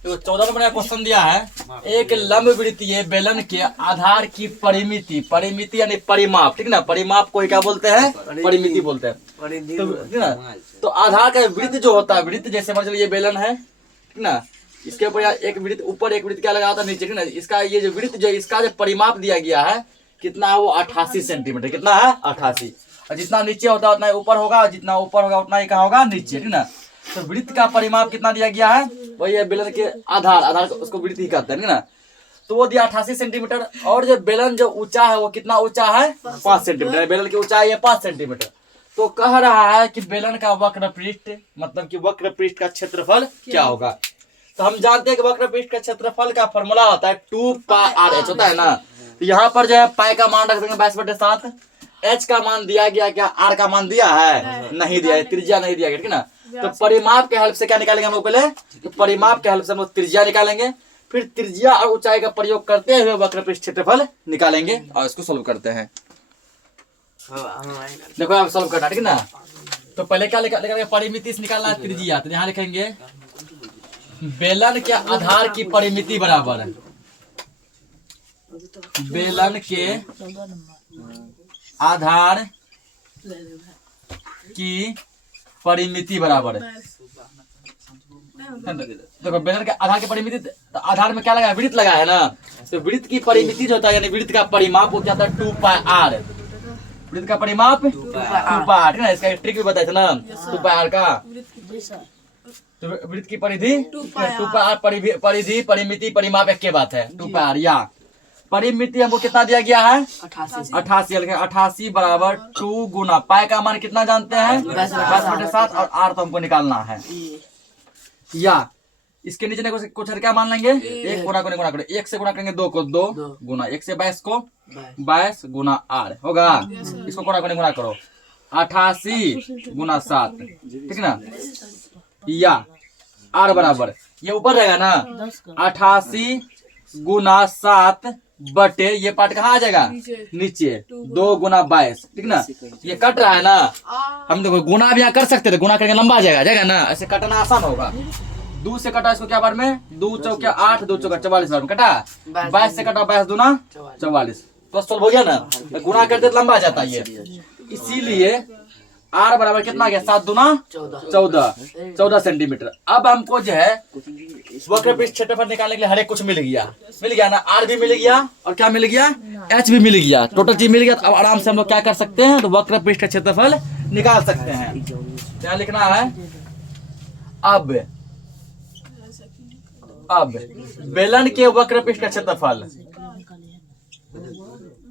तो 14 नंबर का क्वेश्चन दिया है, एक लंबवृत्तीय बेलन के आधार की परिमिति, परिमिति यानी परिमाप, ठीक ना, परिमाप को क्या बोलते हैं, परिमिति बोलते हैं, तो ठीक ना। तो आधार का वृत्त जो होता है, वृत्त जैसे मान चलिए ये बेलन है, ठीक ना, इसके ऊपर एक वृत्त ऊपर, एक वृत्त क्या लगा होता है नीचे, ठीक ना। इसका ये जो वृत्त जो इसका जो परिमाप दिया गया है कितना है, वो 88 सेंटीमीटर, कितना है 88, और जितना नीचे होता है उतना ऊपर होगा, जितना ऊपर होगा उतना ही कहाँ होगा, नीचे, ठीक ना। तो वृत्त का परिमाप कितना दिया गया है, वही है बेलन के आधार, आधार उसको वृत्त ही कहते हैं, ठीक ना। तो वो दिया 88 सेंटीमीटर, और जो बेलन जो ऊंचा है वो कितना ऊंचा है, 5 सेंटीमीटर, बेलन की ऊंचाई है 5 सेंटीमीटर। तो कह रहा है कि बेलन का वक्र पृष्ठ, मतलब कि वक्र पृष्ठ का क्षेत्रफल क्या होगा। तो हम जानते हैं कि वक्र पृष्ठ का क्षेत्रफल का फॉर्मूला होता है 2πr/h होता है ना। तो यहाँ पर जो है पाई का मान रख देंगे 22/7, h का मान दिया गया, क्या r का मान दिया है, नहीं दिया है, त्रिज्या नहीं दिया गया, ठीक ना। तो परिमाप के हेल्प से क्या निकालेंगे हम लोग, पहले तो परिमाप के हेल्प से हम लोग त्रिज्या निकालेंगे, फिर त्रिज्या और ऊंचाई का प्रयोग करते हुए वक्र पृष्ठ क्षेत्रफल निकालेंगे और इसको सोल्व करते हैं। देखो आप सोल्व करना, ठीक ना। तो पहले क्या लिखेंगे, परिमिति से निकालना है त्रिज्या, तो यहाँ लिखेंगे बेलन के आधार की परिमिति बराबर है, बेलन के आधार की परिमिति बराबर है। देखो बेलन के आधार की परिमिति, तो आधार में क्या लगा है, वृत्त लगा है ना। तो वृत्त की परिमिति जो होता है, यानी वृत्त का परिमाप वो क्या होता है 2πr, वृत्त का परिमाप 2πr, ठीक ना। इसका ट्रिक भी बताया था ना 2πr का। तो वृत्त की परिधि 2πr, परिधि परिमिति परिमाप एक के बात है 2πr। या परिमिति हमको कितना दिया गया है 88, 88 बराबर 2 गुना पाई का मान कितना जानते हैं 22/7, और r तो हमको निकालना है। या इसके नीचे ने कुछ क्या मान लेंगे, 1 गुना को गुना करो, 1 से गुना करेंगे 2 को 2 गुना, 1 से 22 को 22 गुना r होगा, इसको गुना करो 88 गुना 7, ठीक ना। या r बराबर ये ऊपर रहेगा ना 88 गुना 7 बटे ये पार्ट कहाँ आ जाएगा, नीचे 2 गुना 22, ठीक ना। ये कट रहा है ना, हम देखो गुना भी यहाँ कर सकते थे, गुना करके लंबा आ जाएगा ना, ऐसे कटना आसान होगा। 2 से कटा इसको क्या बार में, 2 चौके 8, 2 चौका 44 बार में कटा, 22 से कटा 22 दूना 44, तो सोल्व हो गया ना। तो गुना करते तो लंबा आ जाता है ये, इसीलिए r बराबर कितना आ गया 7 दूना 14 सेंटीमीटर। अब हमको जो है वक्र पृष्ठ क्षेत्रफल निकालने के लिए हर एक कुछ मिल गया ना, r भी मिल गया और क्या मिल गया, h भी मिल गया, टोटल चीज मिल गया। तो अब आराम से हम लोग क्या कर सकते हैं, तो वक्र पृष्ठ का क्षेत्रफल निकाल सकते हैं। क्या लिखना है, अब बेलन के वक्र पृष्ठ का क्षेत्रफल,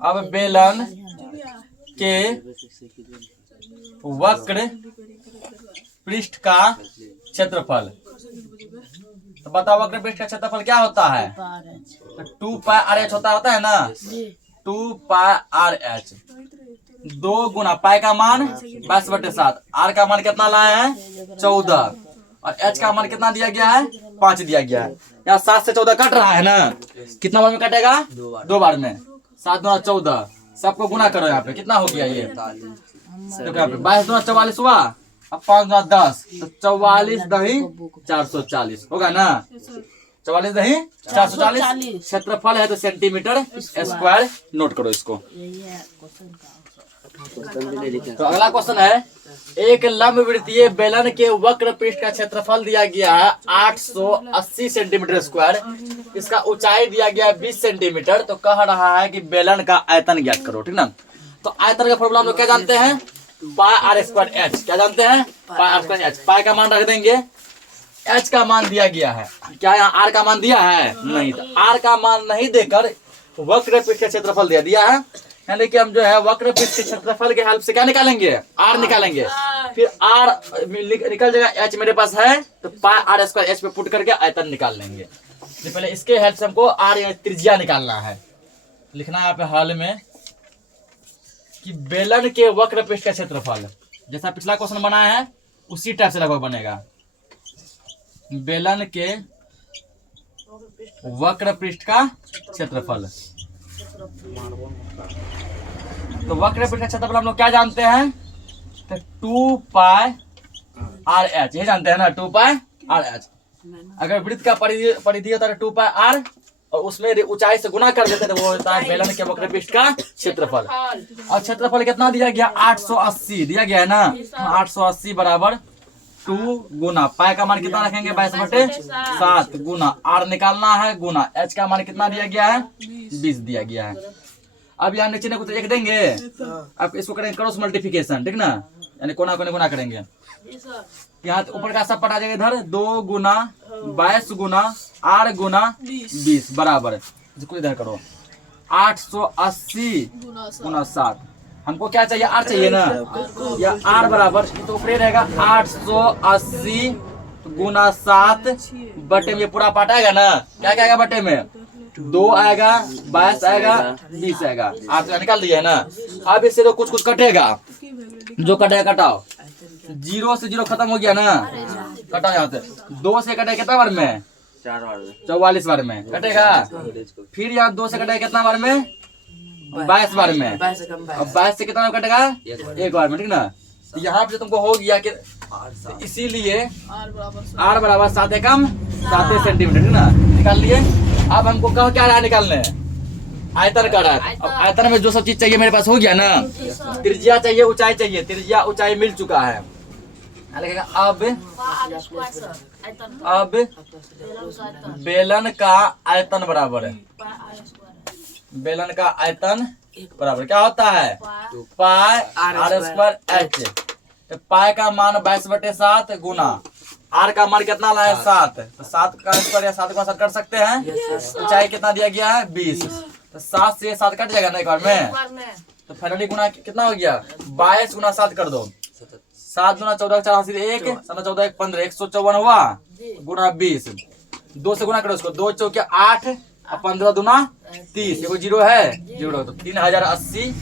अब बेलन के वक्र पृष्ठ का क्षेत्रफल, तो बताओ वक्र पृष्ठ का क्षेत्रफल क्या होता है, तो 2πr/h होता है ना, 2πr/h 2 गुना पाई का मान 22/7, r का मान कितना लाए हैं 14, और h का मान कितना दिया गया है 5 दिया गया है। यहाँ 7 से 14 कट रहा है ना, कितना बार में कटेगा 2 बार में, 7 गुना 14, सबको गुना करो, यहाँ पे कितना हो गया ये, तो क्या 22 गुना 44 हुआ, अब 5 गुना 10, तो 44 दही 440 होगा ना, 44 दही 440 क्षेत्रफल है, तो सेंटीमीटर स्क्वायर नोट करो इसको। तो अगला क्वेश्चन है, एक लंबवृत्तीय बेलन के वक्र पृष्ठ का क्षेत्रफल दिया गया है 880 सेंटीमीटर स्क्वायर, इसका ऊंचाई दिया गया है 20 सेंटीमीटर। तो कह रहा है कि बेलन का आयतन ज्ञात करो, ठीक ना। तो आयतन का फॉर्मूला हम लोग क्या जानते हैं, πr²h, क्या जानते हैं πr²h, पाई का मान रख देंगे, h का मान दिया गया है, क्या यहाँ r का मान दिया है नहीं, तो r का मान नहीं देकर वक्र पृष्ठ का क्षेत्रफल दे दिया है, यानी कि हम जो है वक्र पृष्ठ के क्षेत्रफल के हेल्प से क्या निकालेंगे, r निकालेंगे, फिर r निकल जाएगा, h मेरे पास है, तो πr²h पे पुट करके आयतन निकाल लेंगे। तो पहले इसके हेल्प से हमको r त्रिज्या निकालना है। लिखना है यहाँ पे हल में कि बेलन के वक्र पृष्ठ का क्षेत्रफल, जैसा पिछला क्वेश्चन बनाया है उसी टाइप से लगभग बनेगा, बेलन के वक्र पृष्ठ का क्षेत्रफल। तो वक्र पृष्ठ का क्षेत्रफल हम लोग क्या जानते हैं, तो 2πr/h, ये जानते हैं ना 2πr/h। अगर वृत्त का परिधि होता है 2 पाई आर और उसमें ऊंचाई से गुना कर देते तो वो होता है बेलन के वक्र पृष्ठ का क्षेत्रफल। और क्षेत्रफल कितना दिया गया 880 दिया गया है ना। 880 बराबर 2 गुना पाई का मान कितना रखेंगे 22/7 गुना आर निकालना है गुना एच का मान कितना दिया गया है 20 दिया गया है। अब यहाँ नीचे कुछ एक देंगे अब इसको करेंगे क्रॉस मल्टीप्लिकेशन ठीक ना यानी कोना कोने गुना करेंगे। यहाँ ऊपर का सब पटा जाएगा इधर 2 गुना 22 गुना आर गुना 20 बराबर इसको इधर करो 880 गुना 7। हमको क्या चाहिए आर चाहिए ना या आर बराबर तो ऊपर रहेगा 880 गुना 7 बटे में पूरा पार्ट आएगा ना क्या क्या आएगा बटे में 2 आएगा 22 आएगा 20 आएगा आप तो निकाल दिया है ना। अब इससे तो कुछ कटेगा जो कटेगा कटाओ 0 से 0 खत्म हो गया ना कटाओ यहाँ से 2 से कटेगा कितना बार में 44 बार में कटेगा फिर यहाँ 2 से कटेगा कितना बार में 22 बार में अब 22 से कितना कटेगा एक बार में ठीक ना। तो यहाँ पे तुमको हो गया कि इसीलिए आर बराबर 7 एकम 7 सेंटीमीटर ठीक ना निकाल लिए। अब हमको कहा क्या रहा निकालने आयतन का रहा। अब आयतन में जो सब चीज चाहिए मेरे पास हो गया ना त्रिज्या चाहिए ऊंचाई चाहिए त्रिज्या ऊंचाई मिल चुका है। अब बेलन का आयतन बराबर है बेलन का आयतन बराबर क्या होता है पाई आर स्क्वायर एच। पाई का मान 22/7 गुना आर का मान कितना लाया 7 तो 7 का स्क्वायर या 7 का साथ कर सकते हैं। ऊंचाई कितना दिया गया है 20 तो 7 से 7 कट जाएगा ना एक बार में तो फाइनली गुना कितना हो गया 22 गुना 7 कर दो 7 गुना 14 84 1 7 14 1 15 154 हुआ गुना 20 2 से गुना करो उसको 2 चौके 8 और 15 दूना 30 ये 0 है 0 तो 3080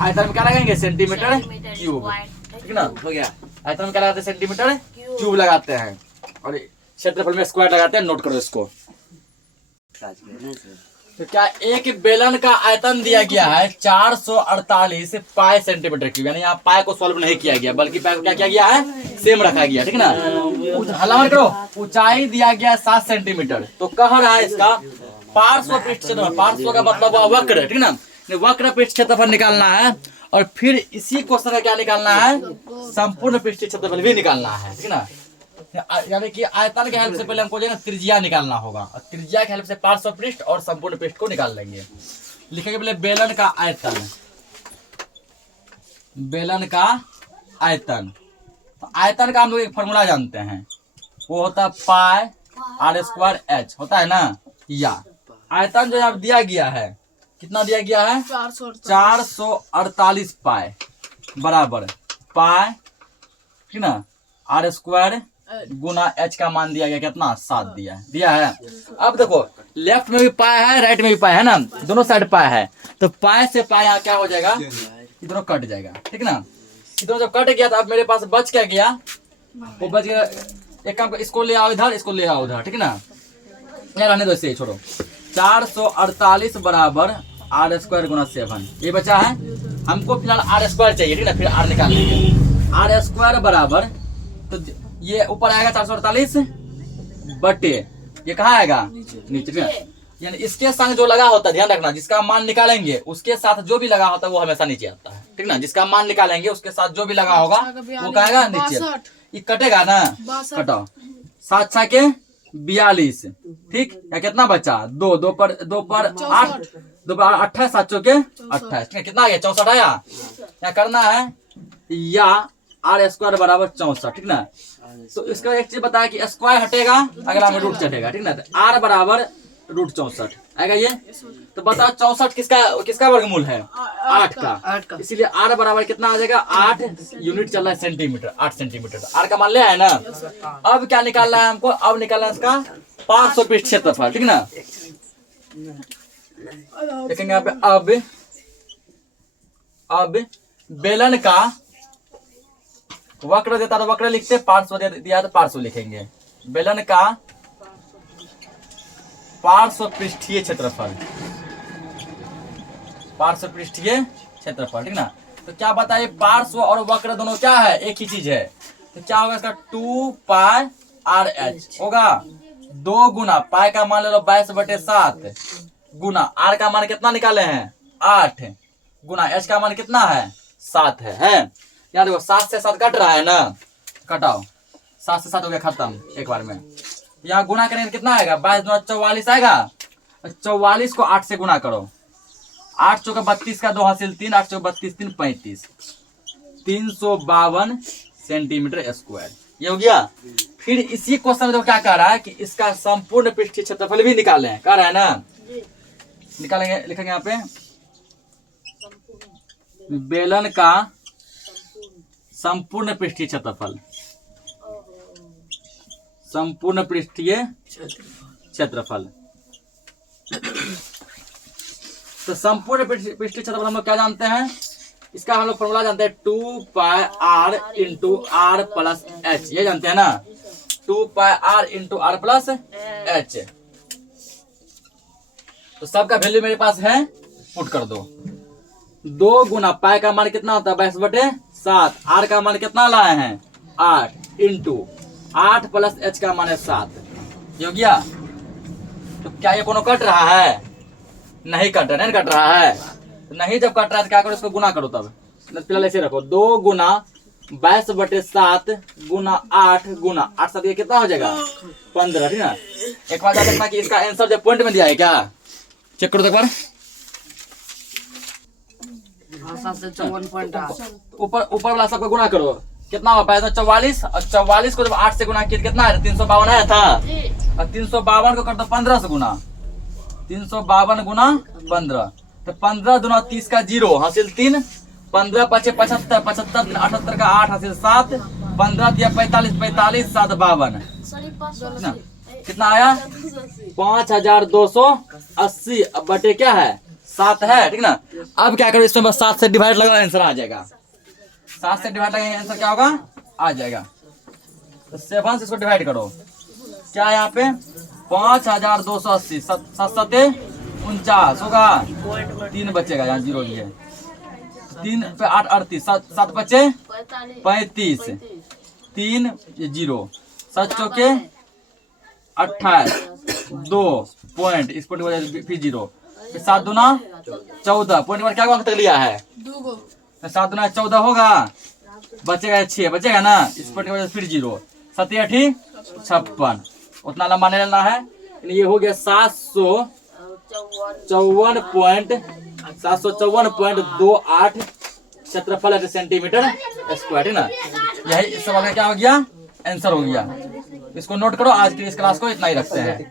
आयतन में क्या लगाएंगे सेंटीमीटर क्यूब ठीक ना हो गया। आयतन में क्या लगाते हैं सेंटीमीटर क्यूब लगाते हैं और क्षेत्रफल में स्क्वायर लगाते हैं नोट करो इसको। तो क्या एक बेलन का आयतन दिया गया है 448 पाई सेंटीमीटर क्यूब यानी यहाँ पाई को सॉल्व नहीं किया गया बल्कि पाई को क्या किया गया है सेम रखा गया ठीक ना। हलावन करो ऊंचाई दिया गया 7 सेंटीमीटर तो कह रहा है इसका पार्श्व पृष्ठ क्षेत्रफल पार्श्व का मतलब हुआ वक्र ठीक ना वक्र पृष्ठ क्षेत्रफल निकालना है और फिर इसी क्वेश्चन का क्या निकालना है संपूर्ण पृष्ठ क्षेत्रफल भी निकालना है ठीक ना। यानी कि आयतन के हेल्प से पहले हमको जो है ना त्रिज्या निकालना होगा और त्रिज्या के हेल्प से पार्श्व पृष्ठ और संपूर्ण पृष्ठ को निकाल लेंगे। लिखेंगे पहले बेलन का आयतन तो आयतन का हम लोग एक फॉर्मूला जानते हैं वो होता है पाई आर स्क्वायर एच होता है ना। या आयतन जो यहाँ दिया गया है कितना दिया गया है 448 पाई बराबर पाई ठीक ना आर स्क्वायर गुना एच का मान दिया गया कितना 7 दिया है। अब देखो लेफ्ट में भी पाई है राइट में भी पाई है ना दोनों साइड पाई है तो पाई से पाई यहाँ क्या हो जाएगा दोनों कट जाएगा ठीक ना। दोनों जब कट गया तो अब मेरे पास बच क्या गया वो बच गया एक काम इसको ले आओ इधर इसको ले आओ उधर ठीक ना रहने दो इसे छोड़ो 448 बराबर आर स्क्वायर गुना 7 ये बचा है हमको फिलहाल आर स्क्वायर चाहिए ठीक ना फिर आर निकाल लेंगे। आर स्क्वायर बराबर तो ये ऊपर आएगा 448 बटे ये कहाँ आएगा नीचे यानी इसके संग जो लगा होता है ध्यान रखना जिसका मान निकालेंगे उसके साथ जो भी लगा होता है वो हमेशा नीचे आता है ठीक ना। जिसका मान निकालेंगे उसके साथ जो भी लगा होगा वो कहेगा नीचे ये कटेगा ना कटाओ 7 6 के 42 ठीक या कितना बचा 2 पर 8 2 पर 28 7 चौके 28 कितना आ गया 64 आया। क्या करना है या आर स्क्वायर बराबर 64 ठीक ना। तो इसका एक चीज बताया कि स्क्वायर हटेगा अगला में रूट चढ़ेगा ठीक ना। तो आर बराबर रूट 64 आएगा ये तो बताओ 64 किसका वर्गमूल है 8 का इसीलिए आर बराबर कितना आ जाएगा 8 यूनिट चल रहा है सेंटीमीटर 8 सेंटीमीटर आर का मान लिया है ना। अब क्या निकालना है हमको अब निकालना है इसका 500 पृष्ठ क्षेत्रफल ठीक ना। देखेंगे यहाँ पे अब बेलन का वक्र देता तो वक्र लिखते पार्श्व दिया तो पार्श्व लिखेंगे। बेलन का पार्श्व पृष्ठीय क्षेत्रफल ठीक ना। तो क्या बताइए पार्श्व और वक्र दोनों क्या है एक ही चीज है तो क्या होगा इसका 2 पाई आर एच होगा 2 गुना पाई का मान ले लो 22/7 गुना आर का मान कितना निकाले हैं 8 गुना एच का मान कितना है 7 है। यहाँ देखो 7 से 7 कट रहा है ना, कटाओ 7 से 7 हो गया खत्म एक बार में। यहाँ गुना करेंगे कितना आएगा 22 दूना 44 आएगा। 44 को 8 से गुना करो, 8 चौका 32 का 2 हासिल 3, 8 चौका 32 3 35, 352 सेंटीमीटर स्क्वायर। ये हो गया। फिर इसी क्वेश्चन में तो क्या कह रहा है कि इसका संपूर्ण पृष्ठीय क्षेत्रफल भी निकालें, कह रहा है ना। निकालेंगे, लिखेंगे यहाँ पे बेलन का संपूर्ण पृष्ठीय क्षेत्रफल, संपूर्ण पृष्ठीय क्षेत्रफल। तो संपूर्ण पृष्ठीय क्षेत्रफल हम लोग क्या जानते हैं, इसका हम लोग फॉर्मूला जानते हैं 2 pi r into R plus H, ये जानते हैं ना 2 pi r into R plus H. तो सबका वैल्यू मेरे पास है, पुट कर दो। 2 गुना पाई का मान कितना होता है 22/7, आर का मान कितना लाए हैं 8 इंटू 8 प्लस एच का मान है 7, ये हो गया। तो क्या ये कोनो कट रहा है, नहीं कट रहा, नहीं कट रहा है। तो नहीं जब कट रहा है तो क्या करो, इसको गुना करो। तब फिलहाल ऐसे रखो, 2 गुना 22/7 गुना 8 गुना 8 7 ये कितना हो जाएगा 15, ठीक ना। एक बार देखना कि इसका आंसर जो पॉइंट में दिया है क्या, चेक करो एक बार। ऊपर वाला सबको गुना करो, कितना हुआ 44, और 44 को जब 8 से गुना किया कितना है 352 आया था, और 352 को कर दो 15 से गुना, 352 गुना 15, तो 15 दूना 30 का 0 हासिल 3, 15 5 75, 75 78 का 8 हासिल 7, 15 दिया 45, 45 7 52, कितना आया 5280 बटे क्या है 7 है, ठीक ना। अब क्या करो, इसमें बस 7 से डिवाइड लगा, आंसर आ जाएगा। 7 से डिवाइड लगाएंगे आंसर क्या होगा आ जाएगा। तो 7 से इसको डिवाइड करो, क्या है यहाँ पे 5280, 7 7 49 होगा, 3 बचेगा यहाँ 0 भी है, 3 पे 8 38, 7 बचे 35, 3 0, 7 चौके 28, 2 पॉइंट, इस पॉइंट पर फिर 0, 7 दूना 14, पॉइंट पर क्या अंक तक लिया है 7 दूना 14 होगा, बचेगा 6 बचेगा ना, इस पॉइंट की वजह से फिर 0, 7 8 56, उतना लंबा नहीं लेना है। ये हो गया 754.28 क्षेत्रफल सेंटीमीटर स्क्वायर, है ना। यही इस सवाल का क्या हो गया आंसर हो गया। इसको नोट करो, आज की इस क्लास को इतना ही रखते हैं।